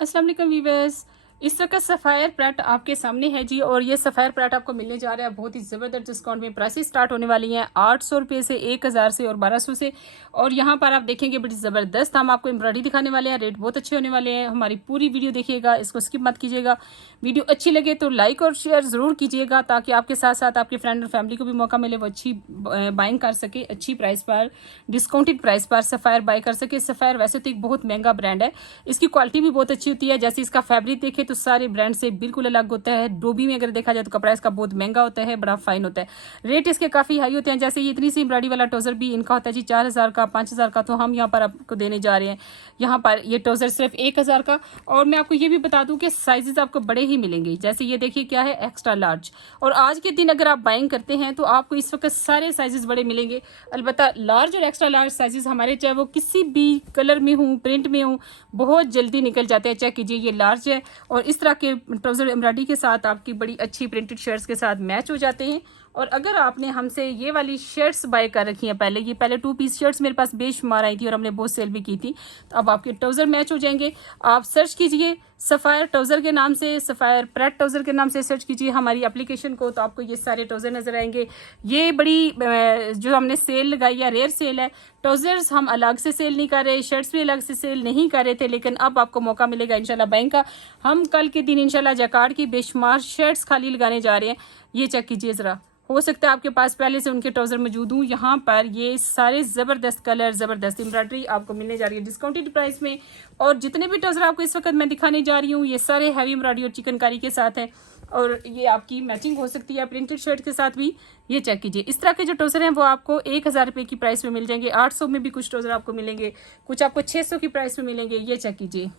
अस्सलाम वालेकुम वीवर्स। इस वक्त सफ़ायर प्रेट आपके सामने है जी, और ये सफ़ायर प्रेट आपको मिलने जा रहा है बहुत ही ज़बरदस्त डिस्काउंट में। प्राइसेस स्टार्ट होने वाली हैं 800 रुपये से, 1000 से और 1200 से। और यहाँ पर आप देखेंगे बड़ी ज़बरदस्त हम आपको एम्ब्रॉयडरी दिखाने वाले हैं, रेट बहुत अच्छे होने वाले हैं। हमारी पूरी वीडियो देखिएगा, इसको स्किप मत कीजिएगा। वीडियो अच्छी लगे तो लाइक और शेयर ज़रूर कीजिएगा, ताकि आपके साथ साथ आपके फ्रेंड और फैमिली को भी मौका मिले, वो अच्छी बाइंग कर सके, अच्छी प्राइस पर, डिस्काउंटेड प्राइस पर सफ़ायर बाई कर सके। सफ़ायर वैसे तो एक बहुत महंगा ब्रांड है, इसकी क्वालिटी भी बहुत अच्छी होती है। जैसे इसका फैब्रिक देखे तो सारे ब्रांड से बिल्कुल अलग होता है। डोबी में अगर देखा जाए तो कपड़ा इसका बहुत महंगा होता है, बड़ा फाइन होता है, रेट इसके काफ़ी हाई होते हैं। जैसे ये इतनी सी एम्ब्रॉयडरी वाला ट्राउज़र भी इनका होता है जी 4000 का, 5000 का, तो हम यहाँ पर आपको देने जा रहे हैं यहाँ पर ये ट्राउज़र सिर्फ 1000 का। और मैं आपको ये भी बता दूं कि साइजेस आपको बड़े ही मिलेंगे। जैसे ये देखिए क्या है, एक्स्ट्रा लार्ज। और आज के दिन अगर आप बाइंग करते हैं तो आपको इस वक्त सारे साइजेस बड़े मिलेंगे। अलबत्ता लार्ज और एक्स्ट्रा लार्ज साइजेस हमारे, चाहे वो किसी भी कलर में हो, प्रिंट में हो, बहुत जल्दी निकल जाते हैं। चेक कीजिए, ये लार्ज है और इस तरह के ट्राउज़र एम्ब्रॉयडरी के साथ आपकी बड़ी अच्छी प्रिंटेड शर्ट्स के साथ मैच हो जाते हैं। और अगर आपने हमसे ये वाली शर्ट्स बाय कर रखी हैं पहले, ये पहले 2 पीस शर्ट्स मेरे पास बेशुमार आई थी और हमने बहुत सेल भी की थी, तो अब आपके ट्राउज़र मैच हो जाएंगे। आप सर्च कीजिए सफ़ायर ट्राउज़र के नाम से, सफ़ायर प्रेट ट्राउज़र के नाम से सर्च कीजिए हमारी एप्लीकेशन को, तो आपको ये सारे ट्राउज़र नज़र आएंगे। ये बड़ी जो हमने सेल लगाई है, रेयर सेल है। ट्राउज़र्स हम अलग से सेल नहीं कर रहे, शर्ट्स भी अलग से सेल नहीं कर रहे थे, लेकिन अब आपको मौका मिलेगा इंशाल्लाह बैंक का। हम कल के दिन इंशाल्लाह जैकार्ड की बेशुमार शर्ट्स खाली लगाने जा रहे हैं। ये चेक कीजिए ज़रा, हो सकता है आपके पास पहले से उनके ट्राउज़र मौजूद हूँ। यहाँ पर ये सारे ज़बरदस्त कलर, ज़बरदस्त एम्ब्रॉयडरी आपको मिलने जा रही है डिस्काउंटेड प्राइस में। और जितने भी ट्राउज़र आपको इस वक्त मैं दिखाने जा रही हूँ, ये सारे हैवी एम्ब्रॉयडरी और चिकनकारी के साथ है। और ये आपकी मैचिंग हो सकती है प्रिंटेड शर्ट के साथ भी। ये चेक कीजिए, इस तरह के जो ट्राउज़र हैं वो आपको 1000 रुपये की प्राइस में मिल जाएंगे। 800 में भी कुछ ट्राउज़र आपको मिलेंगे, कुछ आपको 600 की प्राइस में मिलेंगे। ये चेक कीजिए,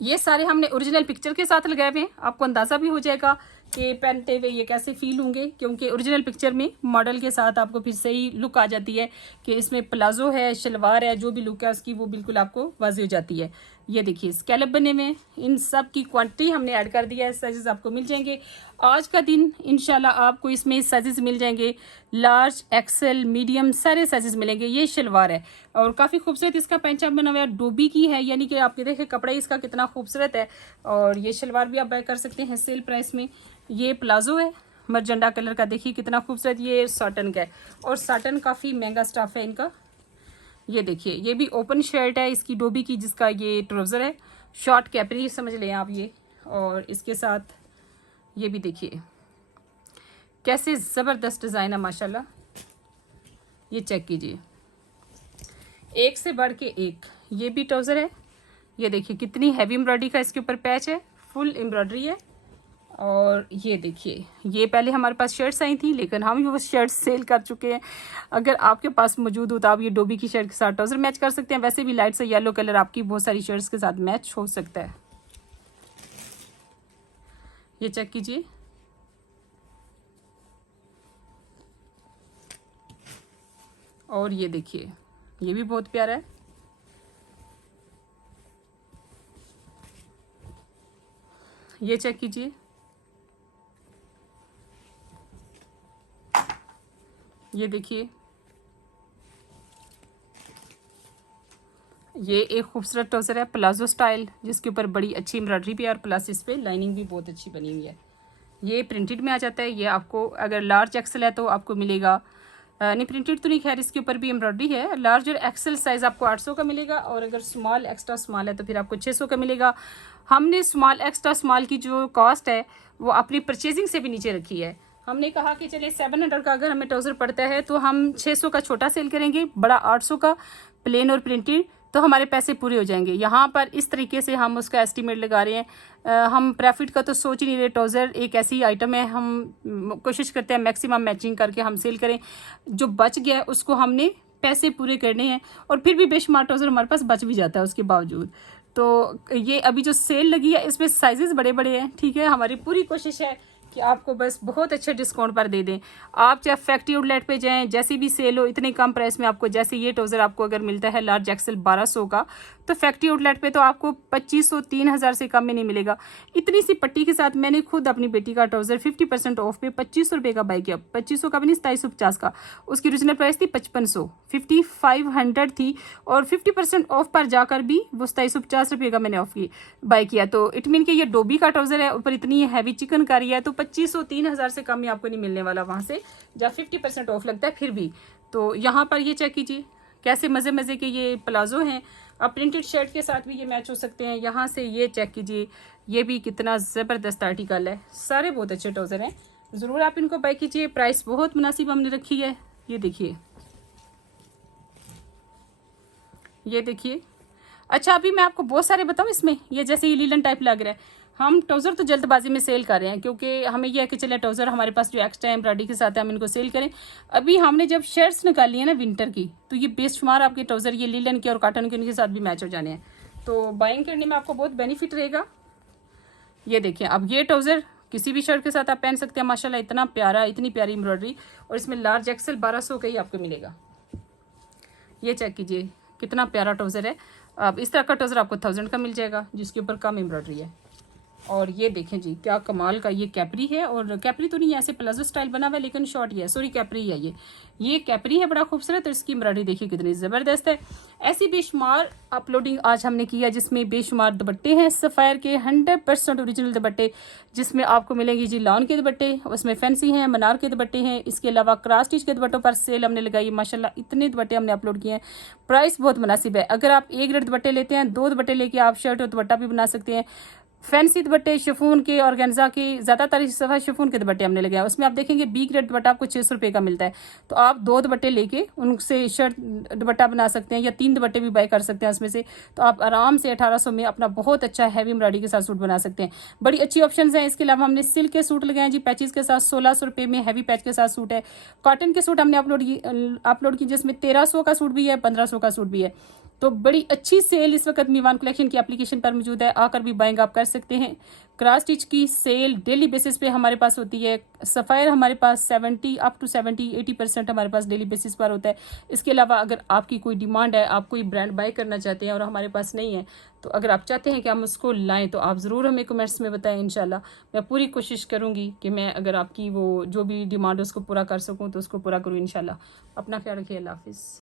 ये सारे हमने ओरिजिनल पिक्चर के साथ लगाए हुए हैं। आपको अंदाज़ा भी हो जाएगा कि पहनते हुए ये कैसे फील होंगे, क्योंकि ओरिजिनल पिक्चर में मॉडल के साथ आपको फिर सही लुक आ जाती है कि इसमें प्लाजो है, शलवार है, जो भी लुक है उसकी वो बिल्कुल आपको वाज़ेह हो जाती है। ये देखिए स्कैलप बने हुए, इन सब की क्वांटिटी हमने ऐड कर दिया है। साइजेस आपको मिल जाएंगे आज का दिन इंशाल्लाह, आपको इसमें साइजेस मिल जाएंगे लार्ज, एक्सेल, मीडियम, सारे साइजेस मिलेंगे। ये शलवार है और काफ़ी खूबसूरत इसका पैंचाप बना हुआ है, डोबी की है, यानी कि आपके देखें कपड़ा इसका कितना खूबसूरत है। और ये शलवार भी आप बाय कर सकते हैं सेल प्राइस में। ये प्लाजो है मरजंडा कलर का, देखिए कितना खूबसूरत। ये साटन का है और साटन काफ़ी महंगा स्टफ है इनका। ये देखिए, ये भी ओपन शर्ट है इसकी डोबी की, जिसका ये ट्राउज़र है, शॉर्ट कैपरी समझ लें आप ये। और इसके साथ ये भी देखिए कैसे ज़बरदस्त डिज़ाइन है माशाल्लाह। ये चेक कीजिए, एक से बढ़ के एक ये भी ट्राउज़र है। ये देखिए कितनी हैवी एम्ब्रॉयडरी का इसके ऊपर पैच है, फुल एम्ब्रॉयडरी है। और ये देखिए, ये पहले हमारे पास शर्ट्स आई थी, लेकिन हम वो शर्ट्स सेल कर चुके हैं। अगर आपके पास मौजूद हो तो आप ये डोबी की शर्ट के साथ ट्राउज़र मैच कर सकते हैं। वैसे भी लाइट से येलो कलर आपकी बहुत सारी शर्ट्स के साथ मैच हो सकता है। ये चेक कीजिए, और ये देखिए ये भी बहुत प्यारा है। ये चेक कीजिए, ये देखिए, ये एक खूबसूरत ट्राउज़र है प्लाजो स्टाइल, जिसके ऊपर बड़ी अच्छी एम्ब्रॉयडरी भी है और प्लस इस पर लाइनिंग भी बहुत अच्छी बनी हुई है। ये प्रिंटेड में आ जाता है। ये आपको अगर लार्ज एक्सेल है तो आपको मिलेगा, नहीं प्रिंटेड तो नहीं, खैर इसके ऊपर भी एम्ब्रॉयडरी है। लार्ज और एक्सेल साइज़ आपको 800 का मिलेगा, और अगर स्मॉल एक्स्ट्रा स्मॉल है तो फिर आपको 600 का मिलेगा। हमने स्मॉल एक्स्ट्रा स्मॉल की जो कॉस्ट है वो अपनी परचेजिंग से भी नीचे रखी है। हमने कहा कि चलिए 700 का अगर हमें ट्राउज़र पड़ता है तो हम 600 का छोटा सेल करेंगे, बड़ा 800 का प्लेन और प्रिंटेड, तो हमारे पैसे पूरे हो जाएंगे। यहाँ पर इस तरीके से हम उसका एस्टीमेट लगा रहे हैं। हम प्रॉफिट का तो सोच ही नहीं रहे। ट्राउज़र एक ऐसी आइटम है, हम कोशिश करते हैं मैक्सिमम मैचिंग करके हम सेल करें। जो बच गया है उसको हमने पैसे पूरे करने हैं, और फिर भी बेशुमार ट्राउज़र हमारे पास बच भी जाता है उसके बावजूद। तो ये अभी जो सेल लगी है इसमें साइजेस बड़े बड़े हैं, ठीक है। हमारी पूरी कोशिश है कि आपको बस बहुत अच्छे डिस्काउंट पर दे दें। आप चाहे फैक्ट्री आउटलेट पे जाएं, जैसी भी सेल हो, इतने कम प्राइस में आपको, जैसे ये ट्राउज़र आपको अगर मिलता है लार्ज एक्सेल 1200 का, तो फैक्ट्री आउटलेट पे तो आपको 2500 3000 से कम में नहीं मिलेगा। इतनी सी पट्टी के साथ मैंने खुद अपनी बेटी का ट्राउज़र 50% ऑफ पे 2500 रुपये का बाई किया। 2500 का भी नहीं, 2750 का। उसकी ओरिजिनल प्राइस थी 5500, 5500 थी, और 50% ऑफ पर जाकर भी वो 2750 रुपये का मैंने ऑफ की बाई किया। तो इट मीन कि ये डोबी का ट्राउज़र है, ऊपर इतनी हैवी चिकनकारी है, तो 2500 3000 से कम ही आपको नहीं मिलने वाला वहाँ से, जब 50% ऑफ लगता है फिर भी। तो यहाँ पर ये चेक कीजिए कैसे मज़े मज़े के ये प्लाजो हैं। अब प्रिंटेड शर्ट के साथ भी ये मैच हो सकते हैं। यहाँ से ये चेक कीजिए, ये भी कितना ज़बरदस्त आर्टिकल है। सारे बहुत अच्छे ट्राउज़र हैं, ज़रूर आप इनको बाय कीजिए। प्राइस बहुत मुनासिब हमने रखी है। ये देखिए, ये देखिए। अच्छा, अभी मैं आपको बहुत सारे बताऊँ इसमें, ये जैसे ये लीलन टाइप लग रहा है। हम ट्राउज़र तो जल्दबाजी में सेल कर रहे हैं, क्योंकि हमें यह है कि चले ट्राउज़र हमारे पास जो एक्स्ट्रा एम्ब्रॉयडरी के साथ है हम इनको सेल करें। अभी हमने जब शर्ट्स निकाली है ना विंटर की, तो ये बेशुमार आपके ट्राउज़र ये लीलन के और कॉटन के उनके साथ भी मैच हो जाने हैं, तो बाइंग करने में आपको बहुत बेनिफिट रहेगा। ये देखिए, अब ये ट्राउज़र किसी भी शर्ट के साथ आप पहन सकते हैं। माशाल्लाह इतना प्यारा, इतनी प्यारी एम्ब्रॉयडरी, और इसमें लार्ज एक्सेल 1200 का ही आपको मिलेगा। ये चेक कीजिए कितना प्यारा ट्राउज़र है। अब इस तरह का ट्राउज़र आपको 1000 का मिल जाएगा, जिसके ऊपर कम एम्ब्रॉयडरी है। और ये देखें जी, क्या कमाल का ये कैपरी है, और कैपरी तो नहीं है, ऐसे प्लाजो स्टाइल बना हुआ है, लेकिन शॉर्ट ही है, सॉरी कैपरी है ये कैपरी है, बड़ा खूबसूरत। और इसकी एम्ब्रॉयडरी देखिए कितनी ज़बरदस्त है। ऐसी बेशुमार अपलोडिंग आज हमने किया, जिसमें बेशुमार दुपट्टे हैं सफ़ायर के, 100% ओरिजिनल दुपट्टे, जिसमें आपको मिलेंगे जी लॉन के दुपट्टे, उसमें फैंसी हैं, मनार के दुपट्टे हैं। इसके अलावा क्रॉस स्टिच के दुपट्टों पर सेल हमने लगाई। माशाल्लाह इतने दुपट्टे हमने अपलोड किए हैं। प्राइस बहुत मुनासिब है। अगर आप एक रेट दुपट्टे लेते हैं, 2 दुपट्टे लेके आप शर्ट और दुपट्टा भी बना सकते हैं। फैंसी दुपट्टे, शिफॉन के, ऑर्गेन्जा के, ज़्यादातर इस दफ़ा शिफॉन के दुपट्टे हमने लगे हैं। उसमें आप देखेंगे बी ग्रेड दुपट्टा आपको 600 रुपये का मिलता है। तो आप 2 दुपट्टे लेके उनसे शर्ट दुपट्टा बना सकते हैं, या 3 दुपट्टे भी बाय कर सकते हैं उसमें से। तो आप आराम से 1800 में अपना बहुत अच्छा हैवी एम्ब्रॉयडरी के साथ सूट बना सकते हैं। बड़ी अच्छी ऑप्शंस हैं। इसके अलावा हमने सिल्क के सूट लगाए हैं जी पैचेस के साथ, 1600 रुपये में हैवी पैच के साथ सूट है। कॉटन के सूट हमने अपलोड की जिसमें 1300 का सूट भी है, 1500 का सूट भी है। तो बड़ी अच्छी सेल इस वक्त मीवान कलेक्शन की एप्लीकेशन पर मौजूद है, आकर भी बाइंग आप कर सकते हैं। क्रॉस स्टिच की सेल डेली बेसिस पे हमारे पास होती है। सफ़ायर हमारे पास 70 अप टू 70-80% हमारे पास डेली बेसिस पर होता है। इसके अलावा अगर आपकी कोई डिमांड है, आप कोई ब्रांड बाय करना चाहते हैं और हमारे पास नहीं है, तो अगर आप चाहते हैं कि हम उसको लाएँ, तो आप ज़रूर हमें कमेंट्स में बताएं। इंशाल्लाह मैं पूरी कोशिश करूँगी कि मैं अगर आपकी वो जो भी डिमांड है उसको पूरा कर सकूँ, तो उसको पूरा करूँ इंशाल्लाह। अपना ख्याल रखिए। अल्लाह हाफिज़।